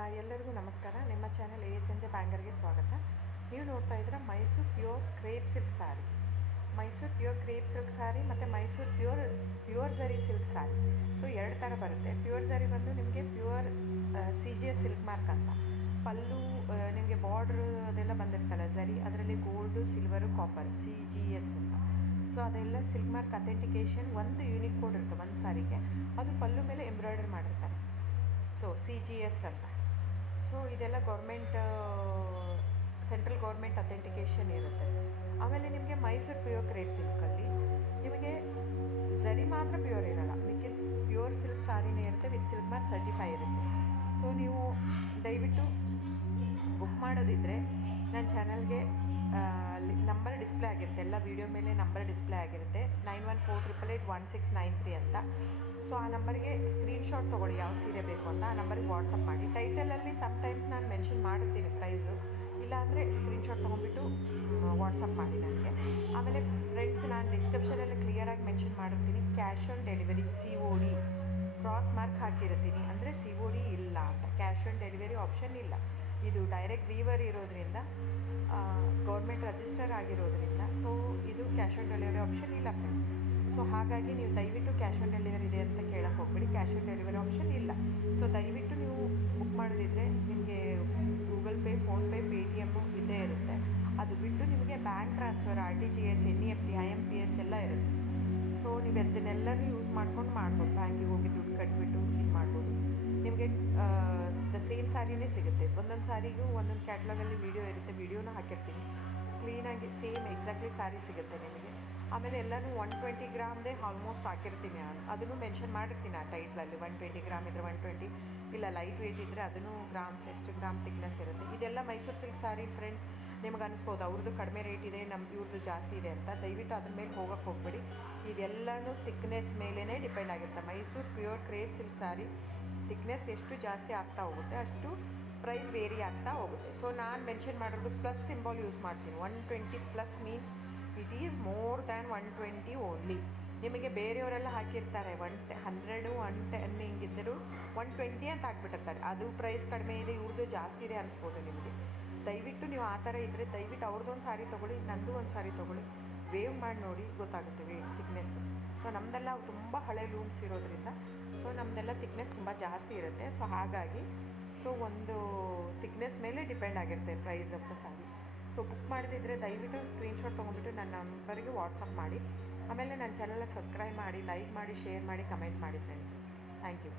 ಎಲ್ಲರಿಗೂ ನಮಸ್ಕಾರ. ನಿಮ್ಮ ಚಾನೆಲ್ ASNJ ಬ್ಯಾಂಗರ್ಗೆ ಸ್ವಾಗತ. ನೀವು ನೋಡ್ತಾ ಇದ್ದೀರಾ ಮೈಸೂರು ಪ್ಯೂರ್ ಕ್ರೇಪ್ ಸಿಲ್ಕ್ ಸಾರಿ. ಮೈಸೂರು ಪ್ಯೂರ್ ಕ್ರೇಪ್ ಸಿಲ್ಕ್ ಸಾರಿ ಮತ್ತು ಮೈಸೂರು ಪ್ಯೂರ್ ಝರಿ ಸಿಲ್ಕ್ ಸಾರಿ. ಸೊ ಎರಡು ಥರ ಬರುತ್ತೆ. ಪ್ಯೂರ್ ಝರಿ ಬಂದು ನಿಮಗೆ ಪ್ಯೂರ್ CGS ಸಿಲ್ಕ್ ಮಾರ್ಕ್ ಅಂತ. ಪಲ್ಲು ನಿಮಗೆ ಬಾರ್ಡ್ರು ಅದೆಲ್ಲ ಬಂದಿರ್ತಲ್ಲ ಝರಿ, ಅದರಲ್ಲಿ ಗೋಲ್ಡು, ಸಿಲ್ವರು, ಕಾಪರ್ CGS ಅಂತ. ಸೊ ಅದೆಲ್ಲ ಸಿಲ್ಕ್ ಮಾರ್ಕ್ ಅಥೆಂಟಿಕೇಷನ್ ಒಂದು ಯೂನಿಕ್ ಕೋಡ್ ಇರುತ್ತೆ ಒಂದು ಸಾರಿಗೆ. ಅದು ಪಲ್ಲು ಮೇಲೆ ಎಂಬ್ರಾಯ್ಡರ್ ಮಾಡಿರ್ತಾರೆ. ಸೊ CGS ಅಂತ. ಸೊ ಇದೆಲ್ಲ ಸೆಂಟ್ರಲ್ ಗೌರ್ಮೆಂಟ್ ಅಥೆಂಟಿಕೇಷನ್ ಇರುತ್ತೆ. ಆಮೇಲೆ ನಿಮಗೆ ಮೈಸೂರು ಪ್ಯೂರ್ ಕ್ರೇಪ್ ಸಿಲ್ಕಲ್ಲಿ ನಿಮಗೆ ಝರಿ ಮಾತ್ರ ಪ್ಯೂರ್ ಇರೋಲ್ಲ, ಮಿಕ್ಕಿದ ಪ್ಯೂರ್ ಸಿಲ್ಕ್ ಸಾರಿನೇ ಇರುತ್ತೆ, ವಿತ್ ಸಿಲ್ಕ್ ಮಾರ್ಕ್ ಸರ್ಟಿಫೈ ಇರುತ್ತೆ. ಸೊ ನೀವು ದಯವಿಟ್ಟು ಬುಕ್ ಮಾಡೋದಿದ್ದರೆ ನನ್ನ ಚಾನಲ್ಗೆ ನಂಬರ್ ಡಿಸ್ಪ್ಲೇ ಆಗಿರುತ್ತೆ, ಎಲ್ಲ ವೀಡಿಯೋ ಮೇಲೆ ನಂಬರ್ ಡಿಸ್ಪ್ಲೇ ಆಗಿರುತ್ತೆ, 9148881693 ಅಂತ. ಸೊ ಆ ನಂಬರ್ಗೆ ಸ್ಕ್ರೀನ್ಶಾಟ್ ತೊಗೊಳ್ಳಿ ಯಾವ ಸೀರೆ ಬೇಕು ಅಂತ, ಆ ನಂಬರ್ಗೆ ವಾಟ್ಸಪ್ ಮಾಡಿ. ಟೈಟಲಲ್ಲಿ ಸಮ್ಟೈಮ್ಸ್ ನಾನು ಮೆನ್ಷನ್ ಮಾಡಿರ್ತೀನಿ ಪ್ರೈಸು, ಇಲ್ಲಾಂದರೆ ಸ್ಕ್ರೀನ್ಶಾಟ್ ತೊಗೊಂಡ್ಬಿಟ್ಟು ವಾಟ್ಸಪ್ ಮಾಡಿ ನನಗೆ. ಆಮೇಲೆ ಫ್ರೆಂಡ್ಸ್, ನಾನು ಡಿಸ್ಕ್ರಿಪ್ಷನಲ್ಲಿ ಕ್ಲಿಯರಾಗಿ ಮೆನ್ಷನ್ ಮಾಡಿರ್ತೀನಿ, cash on delivery COD cross mark ಹಾಕಿರ್ತೀನಿ, ಅಂದರೆ COD ಇಲ್ಲ ಅಂತ, ಕ್ಯಾಶ್ ಆನ್ ಡೆಲಿವರಿ ಆಪ್ಷನ್ ಇಲ್ಲ. ಇದು ಡೈರೆಕ್ಟ್ ವೀವರ್ ಇರೋದ್ರಿಂದ, ಗೌರ್ಮೆಂಟ್ ರಿಜಿಸ್ಟರ್ ಆಗಿರೋದ್ರಿಂದ, ಸೊ ಇದು ಕ್ಯಾಶ್ ಆನ್ ಡೆಲಿವರಿ ಆಪ್ಷನ್ ಇಲ್ಲ ಫ್ರೆಂಡ್ಸ್. ಸೊ ಹಾಗಾಗಿ ನೀವು ದಯವಿಟ್ಟು ಕ್ಯಾಶ್ ಆನ್ ಡೆಲಿವರಿ ಇದೆ ಅಂತ ಕೇಳಕ್ಕೆ ಹೋಗ್ಬೇಡಿ, ಕ್ಯಾಶ್ ಆನ್ ಡೆಲಿವರಿ ಆಪ್ಷನ್ ಇಲ್ಲ. ಸೊ ದಯವಿಟ್ಟು ನೀವು ಬುಕ್ ಮಾಡೋದಿದ್ರೆ ನಿಮಗೆ ಗೂಗಲ್ ಪೇ, ಫೋನ್ಪೇ, Paytm ಇದ್ದೇ ಇರುತ್ತೆ. ಅದು ಬಿಟ್ಟು ನಿಮಗೆ bank transfer, RTGS, NEFT, IMPS ಎಲ್ಲ ಇರುತ್ತೆ. ಸೊ ನೀವು ಅದನ್ನೆಲ್ಲನೂ ಯೂಸ್ ಮಾಡ್ಕೊಂಡು ಮಾಡ್ಬೋದು. ಬ್ಯಾಂಕಿಗೆ ಹೋಗಿ ದುಡ್ಡು ಕಟ್ಬಿಟ್ಟು ಇದು ಮಾಡ್ಬೋದು. ನಿಮಗೆ ದ ಸೇಮ್ ಸ್ಯಾರಿನೇ ಸಿಗುತ್ತೆ. ಒಂದೊಂದು ಸ್ಯಾರಿಗೂ ಒಂದೊಂದು ಕ್ಯಾಟ್ಲಾಗಲ್ಲಿ ವೀಡಿಯೋ ಇರುತ್ತೆ, ವೀಡಿಯೋನ ಹಾಕಿರ್ತೀನಿ. ಕ್ಲೀನಾಗಿ ಸೇಮ್ ಎಕ್ಸಾಕ್ಟ್ಲಿ ಸ್ಯಾರಿ ಸಿಗುತ್ತೆ ನಿಮಗೆ. ಆಮೇಲೆ ಎಲ್ಲನೂ 120 ಗ್ರಾಮ್ದೇ ಆಲ್ಮೋಸ್ಟ್ ಹಾಕಿರ್ತೀನಿ ನಾನು, ಅದನ್ನು ಮೆನ್ಷನ್ ಮಾಡಿರ್ತೀನಿ ಆ ಟೈಟ್ಲಲ್ಲಿ. 120 ಗ್ರಾಮ್ ಇದ್ದರೆ 120, ಇಲ್ಲ ಲೈಟ್ ವೆಯ್ಟ್ ಇದ್ದರೆ ಅದನ್ನು ಗ್ರಾಮ್ಸ್ ಎಷ್ಟು ಗ್ರಾಮ್ ತಿಕ್ನೆಸ್ ಇರುತ್ತೆ. ಇದೆಲ್ಲ ಮೈಸೂರು ಸಿಲ್ಕ್ ಸಾರಿ ಫ್ರೆಂಡ್ಸ್. ನಿಮ್ಗೆ ಅನಿಸ್ಬೋದು ಅವ್ರದ್ದು ಕಡಿಮೆ ರೇಟ್ ಇದೆ, ಇವ್ರದ್ದು ಜಾಸ್ತಿ ಇದೆ ಅಂತ. ದಯವಿಟ್ಟು ಅದ್ರ ಮೇಲೆ ಹೋಗೋಕ್ಕೆ ಹೋಗಬೇಡಿ. ಇದೆಲ್ಲನೂ ತಿಕ್ನೆಸ್ ಮೇಲೇ ಡಿಪೆಂಡ್ ಆಗಿರುತ್ತೆ. ಮೈಸೂರು ಪ್ಯೂರ್ ಕ್ರೇಪ್ ಸಿಲ್ಕ್ ಸಾರಿ ತಿಕ್ನೆಸ್ ಎಷ್ಟು ಜಾಸ್ತಿ ಆಗ್ತಾ ಹೋಗುತ್ತೆ ಅಷ್ಟು ಪ್ರೈಸ್ ವೇರಿ ಆಗ್ತಾ ಹೋಗುತ್ತೆ. ಸೊ ನಾನು ಮೆನ್ಷನ್ ಮಾಡಿರೋದು ಪ್ಲಸ್ ಸಿಂಬಲ್ ಯೂಸ್ ಮಾಡ್ತೀನಿ. 120 plus means it is more than 120 only. ನಿಮಗೆ ಬೇರೆಯವರೆಲ್ಲ ಹಾಕಿರ್ತಾರೆ 100, 110 ಹಿಂಗಿದ್ದರೂ 120 ಅಂತ ಹಾಕ್ಬಿಟ್ಟಿರ್ತಾರೆ. ಅದು ಪ್ರೈಸ್ ಕಡಿಮೆ ಇದೆ, ಇವ್ರದ್ದು ಜಾಸ್ತಿ ಇದೆ ಅನಿಸ್ಬೋದು ನಿಮಗೆ. ದಯವಿಟ್ಟು ನೀವು ಆ ಥರ ಇದ್ದರೆ ದಯವಿಟ್ಟು ಅವ್ರದ್ದೊಂದು ಸಾರಿ ತೊಗೊಳ್ಳಿ, ನಂದು ಒಂದು ಸಾರಿ ತೊಗೊಳ್ಳಿ, ವೇವ್ ಮಾಡಿ ನೋಡಿ, ಗೊತ್ತಾಗುತ್ತೆ ವೇವ್ ತಿಕ್ನೆಸ್ಸು. ಸೊ ನಮ್ಮದೆಲ್ಲ ತುಂಬ ಹಳೆ ಲೂಮ್ಸ್ ಇರೋದ್ರಿಂದ ಸೊ ನಮ್ಮದೆಲ್ಲ ತಿಕ್ನೆಸ್ ತುಂಬ ಜಾಸ್ತಿ ಇರುತ್ತೆ. ಸೊ ಹಾಗಾಗಿ ಒಂದು ತಿಕ್ನೆಸ್ ಮೇಲೆ ಡಿಪೆಂಡ್ ಆಗಿರುತ್ತೆ price of the sari. So book ಮಾಡಿದ್ರೆ ದಯವಿಟ್ಟು ಸ್ಕ್ರೀನ್ಶಾಟ್ ತೊಗೊಂಡ್ಬಿಟ್ಟು ನನ್ನ ನಂಬರಿಗೆ ವಾಟ್ಸಪ್ ಮಾಡಿ. ಆಮೇಲೆ ನನ್ನ ಚಾನಲ್ನ ಸಬ್ಸ್ಕ್ರೈಬ್ ಮಾಡಿ, ಲೈಕ್ ಮಾಡಿ, ಶೇರ್ ಮಾಡಿ, ಕಮೆಂಟ್ ಮಾಡಿ ಫ್ರೆಂಡ್ಸ್. Thank you.